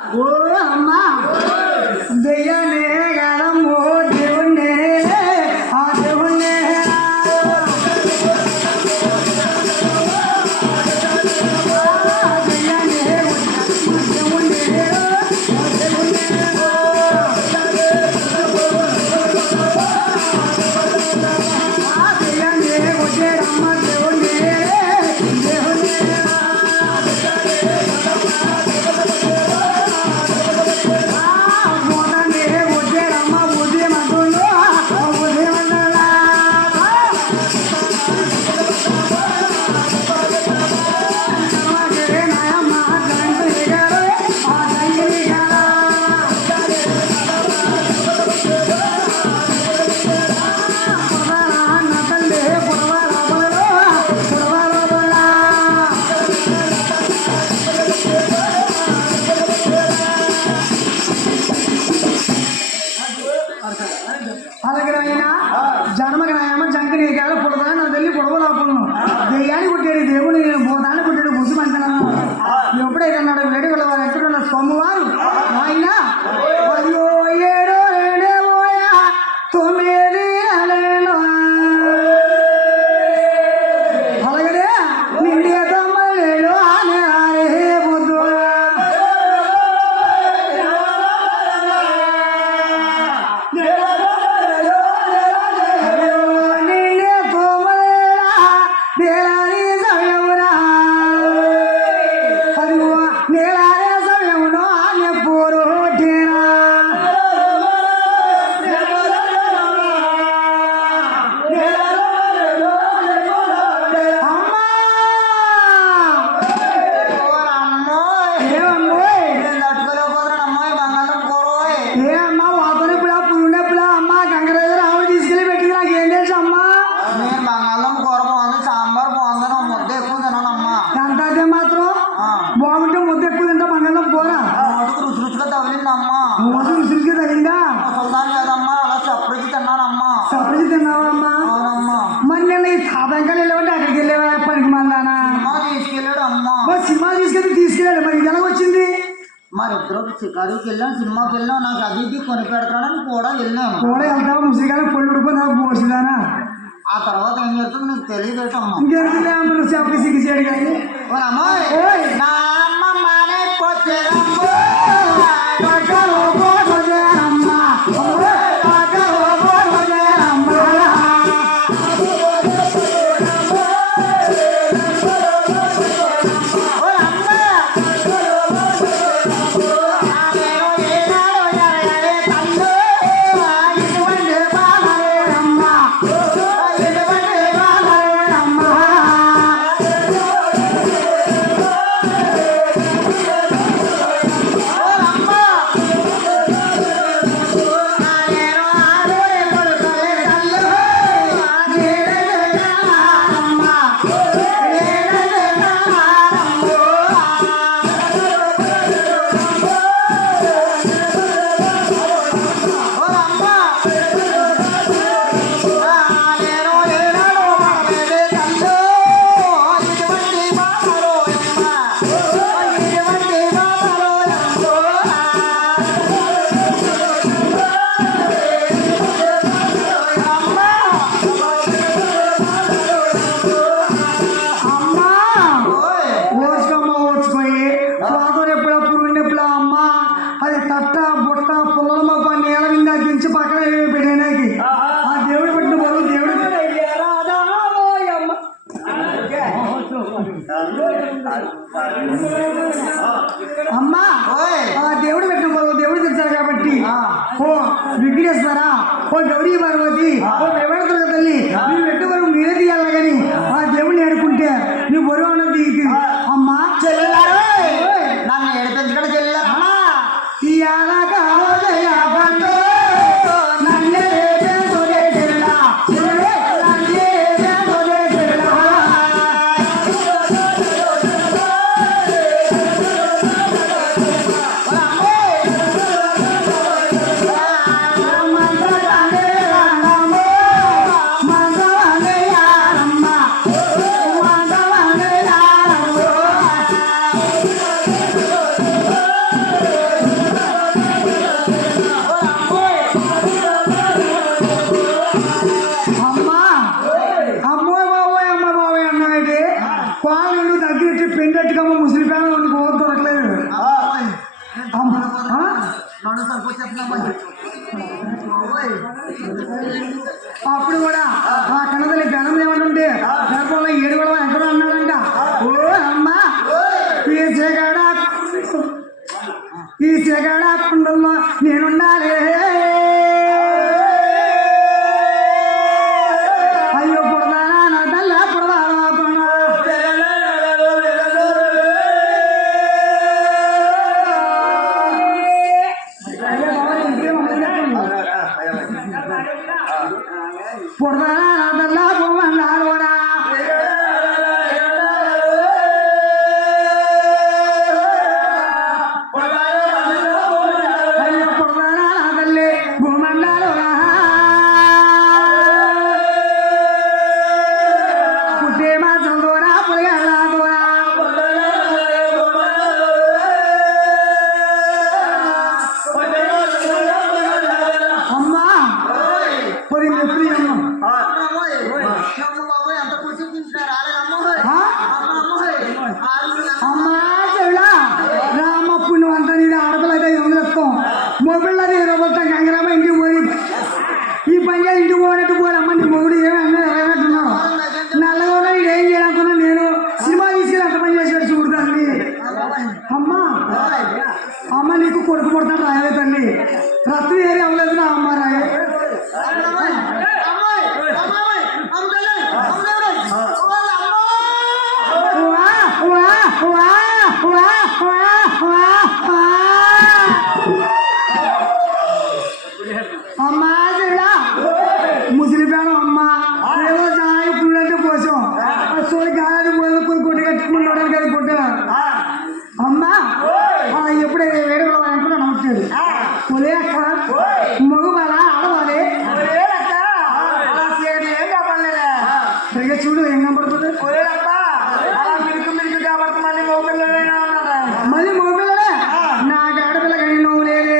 ఓ అమ్మా దయ్యానే కాదమ్మో దేవుణ్ణే ఆ దేవుణ్ణే జన్మకి నాయమ్మ జంకని కాదు పుడతాను నా తల్లి పొడవలాపులను దెయ్యాన్ని కొట్టాడు దేవుడు నేను పోతాన్ని కొట్టాడు బుద్ధి మంటాను ఎప్పుడైతే అన్నాడు వేడి వెళ్ళవారు ఎక్కడున్న సోమవారు ఆయన 17 ఏడేమోయా 9 నెలలు అలాగనే నిండి 9 అనే అరే బుద్ధు బాగుంటే ముద్ద ఎక్కువ తింటా బంగాళం పోరా రుచిగా తగిలిందమ్మా రుచిగా తగిలిందా చూద్దాను కదమ్మా అలా సపరేట్ తిన్నానమ్మా సపరేట్ తిన్నావమ్మా అవునమ్మా మరి నేను ఈ సాధంకాలు వెళ్ళామంటే అక్కడికి వెళ్ళేవా పనికి మళ్ళానా తీసుకెళ్ళాడు అమ్మా సినిమా తీసుకెళ్ళాడు మరి ఇది ఎలా వచ్చింది మరి ఇద్దరు షికారుకి వెళ్ళాను సినిమాకి వెళ్ళాం నాకు అది ఇది కొని పెడతాడని కూడా వెళ్ళాను కూడా వెళ్తావా ముసిగానే పొళ్ళు ఉడిపోయి నాకు పోసిదానా ఆ తర్వాత ఏం చేస్తుందో నీకు తెలియదేటమ్మా ఇంకెందుకులే నువ్వు చెప్పి సిగ్గిసాడు కానీ నా అమ్మ మానే పోతేరమ్మా అమ్మా దేవుడు పెట్టిన పొలం దేవుడు తెచ్చారు కాబట్టి ఓ విఘ్నేశ్వర ఓ గౌరీ పార్వతి ఓ ప్రవేణ తల్లి మీరు పెట్టే వరకు మీరే తీయాలి కానీ ఆ దేవుడిని ఏడుకుంటే నువ్వు బరువు అన్నది అమ్మా చెల్లారు నన్ను ఏడిపించడం చెల్లారమ్మా మంగళ అప్పుడు కూడా ఆ కన్నతల్లి జనం ఏమంటుంటే గర్భంలో 7 గొడవ ఎక్కడో అన్నాడంట. ఓ అమ్మా ఈ సెగడ కుండల్లో నేనుండాలి. అయ్యో పుడదానా నా తల్ల పుడదానా పుడదానా నా తల్ల పుడమన్నారా. మొబైల్ ఇరవై కంగరామ ఇంటికి పోయి ఈ పంచాయతీ ఇంటికి పోయినట్టు పోలమ్మ నీ మొగుడు ఏమన్నట్టున్నాడు. నల్లగా ఏం చేయాలనుకున్నా నేను సినిమా తీసుకెళ్ళి అంత పని చేసి చూడతాను. అమ్మా అమ్మ నీకు కొడుకు పడతాడు రాయలే తల్లి రత్తు ఏరి అవ్వలేదు నా అమ్మ రాయ. అమ్మా ముసలి పేడం అమ్మ ఏదో చాయ్ పుల్లంటే పోసాం సోడి గాలి పోయి కొట్టి కట్టుకున్నాడు కదా కొట్టిన అమ్మా ఎప్పుడైతే వేడి కూడా అనుకున్నాను నమ్ముతాడు. ఒలే అక్క మగు బాల ఆడవాలి సరిగ్గా చూడు ఏం కనపడుతుంది. మళ్ళీ మగపిల్లడే నాకు ఆడపిల్ల కానీ నువ్వు లేదే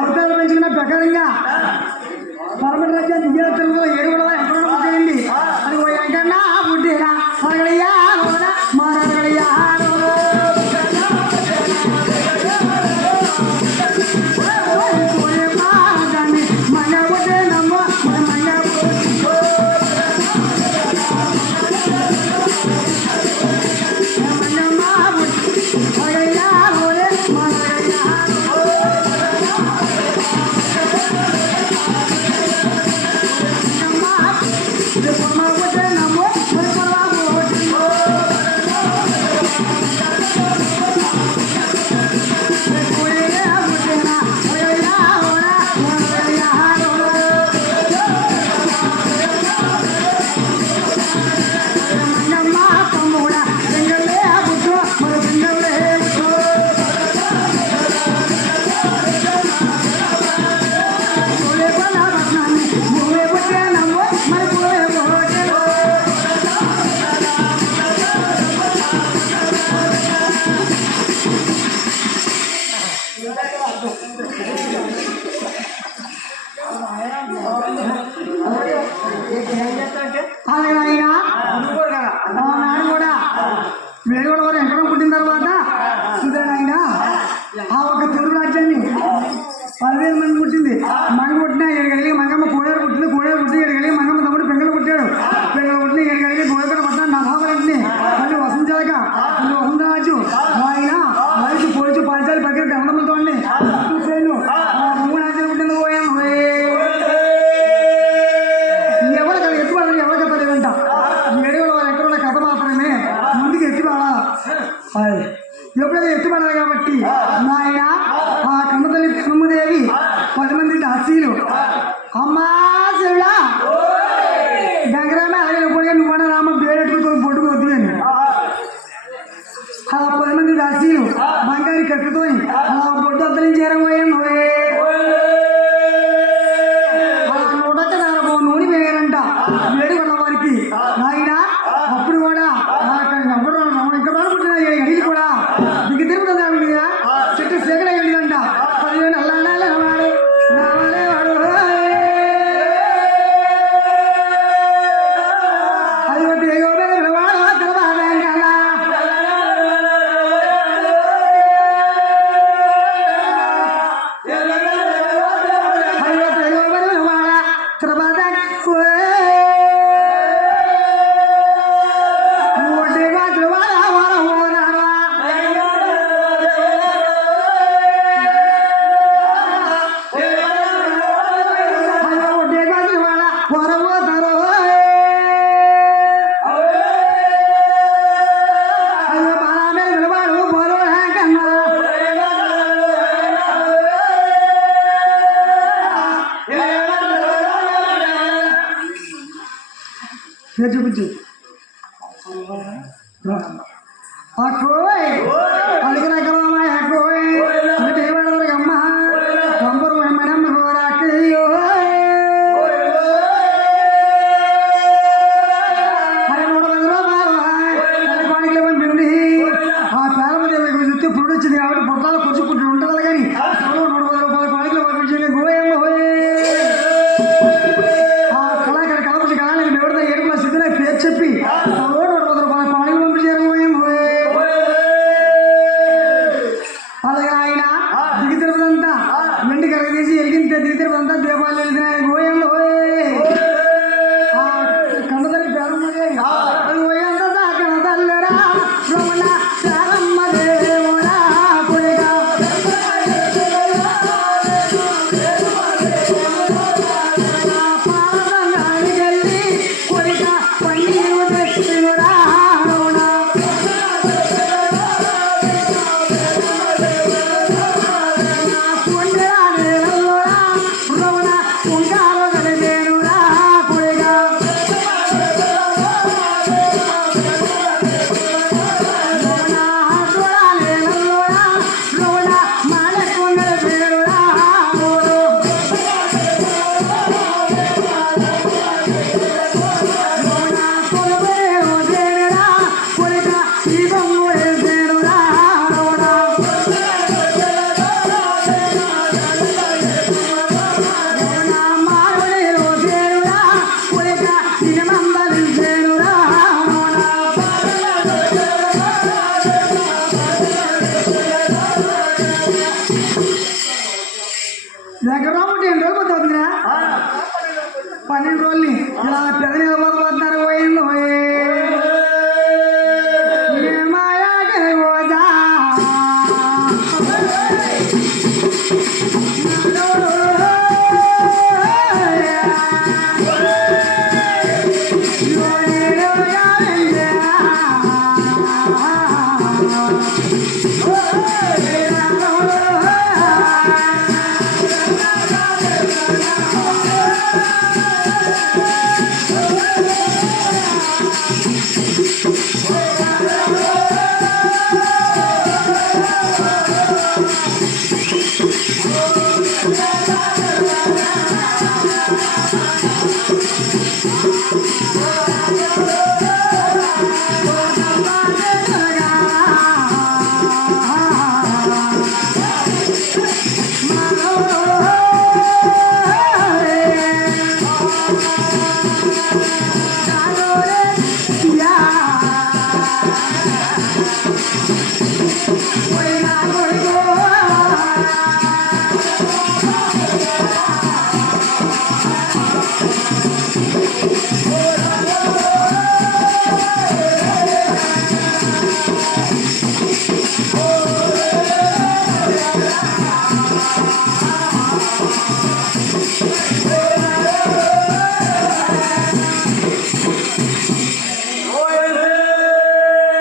అవతారం పెంచుకున్న ప్రకారంగా పరమటి రాజ్యాన్ని దిగేత్తరంలో 7 గొడవ ఎక్కడ పుట్టింది అది ఎక్కడన్నా పుట్టినా అరగడియా మారగడియా మంగ పుట్టే నమ్మ మంగ నాడు కూడా వేడిగొడ వారు ఎక్కడ పుట్టిన తర్వాత సుధీరనాయన ఆ ఒక తూరు రాజ్యాన్ని 10,000 మంది పుట్టింది. మగ పుట్టిన 7 గడికి మంగమ్మ కోడేరు పుట్టింది. కోడేరు పుట్టి 7 గడికి మంగమ్మ తమ్ముడు పెంగళ పుట్టాడు. పెంగళ పుట్టిన 7 గడికి గోయపేట పట్టిన నభావరెడ్డిని మళ్ళీ వసంతక మళ్ళీ వసంతరాజు ఆయన రైతు పోలీసు పాంచాలి పక్కన గమనంతో మూడు పుట్టింది పోయాను. ఎవరు కదా ఎత్తుపడాలి ఎవరు కథ లేదంట. వేడిగొడ వారు ఎక్కడ కథ మాత్రమే ముందుకు ఎత్తిపడాలి. ఎప్పుడైతే ఎత్తిపడాలి కాబట్టి నాయన ఆ కన్నతల్లి కమ్మదేవి 10 మంది దాసీలు అమ్మా చెవుడా గంగరామే అలాగే ఎప్పుడుగా నువ్వు రామ బేరెట్టుకుని పొట్టుకు వద్దు అని అలా 10 మంది దాసీలు బంగారు కట్టుకొని అలా బొడ్డు అద్దలించారు పోయాను. అలా 140 నూనె వేయాలంట వేడిగొడ వారికి నాయన. అప్పుడు కూడా ఎవరు ఇక్కడ పుట్టిన 7 గడికి కూడా దిగి తిరుగుతుంది ఆవిడ చెట్టు సేకడ వెళ్ళిందంట. 10,000 అల్లాడే వాడు నావాడే వాడు అది ఇక చూపించు అలికి